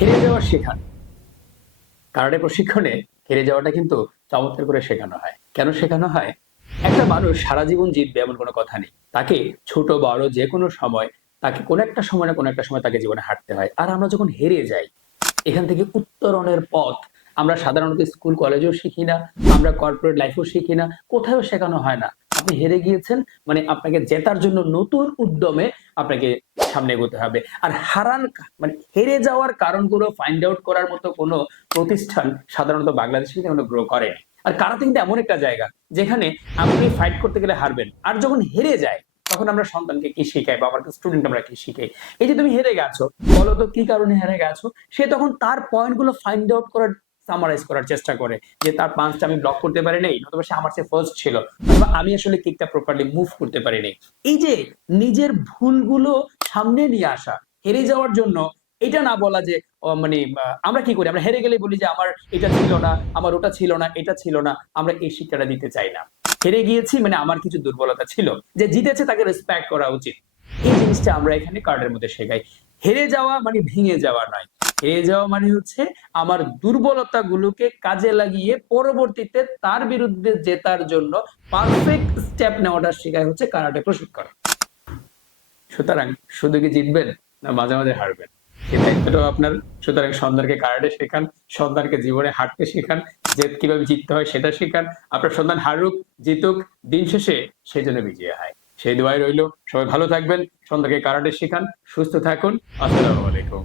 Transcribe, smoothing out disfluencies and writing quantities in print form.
হেরে যাওয়া শেখান। কারাটে প্রশিক্ষণে হেরে যাওয়াটা কিন্তু চমৎকার করে শেখানো হয়। কেন শেখানো হয়? একটা মানুষ সারা জীবন জিতবে এমন কোনো কথা নেই। তাকে ছোট বড় যেকোনো সময় তাকে কোনো একটা সময় না কোনো একটা সময় তাকে জীবনে হারতে হয়। আর আমরা যখন হেরে যাই, এখান থেকে উত্তরণের পথ আমরা সাধারণত স্কুল কলেজেও শিখি না, আমরা কর্পোরেট লাইফেও শিখি না, কোথাও শেখানো হয় না। আপনি হেরে গিয়েছেন মানে আপনাকে জেতার জন্য নতুন উদ্যমে আপনাকে সামনে এগোতে হবে। আর মানে হেরে যাওয়ার কারণগুলো ফাইন্ড আউট করার মতো কোনো প্রতিষ্ঠান সাধারণত বাংলাদেশে এখনো গ্রো করেনি। আর কারাতে কিন্তু এমন একটা জায়গা যেখানে আপনি ফাইট করতে গেলে হারবেন। আর যখন হেরে যায় তখন আমরা সন্তানকে কি শিখাই বা আমার স্টুডেন্ট আমরা কি শিখাই? এই যে তুমি হেরে গেছো, বলো তো কি কারণে হেরে গেছো? সে তখন তার পয়েন্ট গুলো ফাইন্ড আউট করার সামারাইজ করার চেষ্টা করে যে তার পাঁচটা আমি ব্লক করতে পারি নাই, অথবা সে আমার চেয়ে ফার্স্ট ছিল, অথবা আমি আসলে কিকটা প্রপারলি মুভ করতে পারি নাই। এই যে নিজের ভুলগুলো সামনে নিয়ে আসা, হেরে যাওয়ার জন্য এটা না বলা যে মানে আমরা কি করি, আমরা হেরে গেলে বলি যে আমার এটা ছিল না, আমার ওটা ছিল না, এটা ছিল না। আমরা এই শিক্ষাটা দিতে চাই না। হেরে গিয়েছি মানে আমার কিছু দুর্বলতা ছিল, যে জিতেছে তাকে রেসপেক্ট করা উচিত। এই জিনিসটা আমরা এখানে কার্ডের মধ্যে শেখাই। হেরে যাওয়া মানে ভেঙে যাওয়া নয়। হেরে যাওয়া মানে হচ্ছে আমার দুর্বলতাগুলোকে কাজে লাগিয়ে পরবর্তীতে তার বিরুদ্ধে জেতার জন্য পারফেক্ট স্টেপ নেওয়াটা শেখায় হচ্ছে কারাটে প্রশিক্ষণ। সুতরাং শুধু কি জিতবেন, না মাঝে মাঝে হারবেন, এই দায়িত্বটাও আপনার। সুতরাং সন্তানকে কারাটে শেখান, সন্তানকে জীবনে হাঁটতে শেখান, যে কিভাবে জিততে হয় সেটা শেখান। আপনার সন্তান হারুক জিতুক, দিন শেষে সেই জন্য বিজয়ী হয়। সেই দোয়াই রইল। সবাই ভালো থাকবেন, সন্তানকে কারাটে শেখান, সুস্থ থাকুন। আসসালামু আলাইকুম।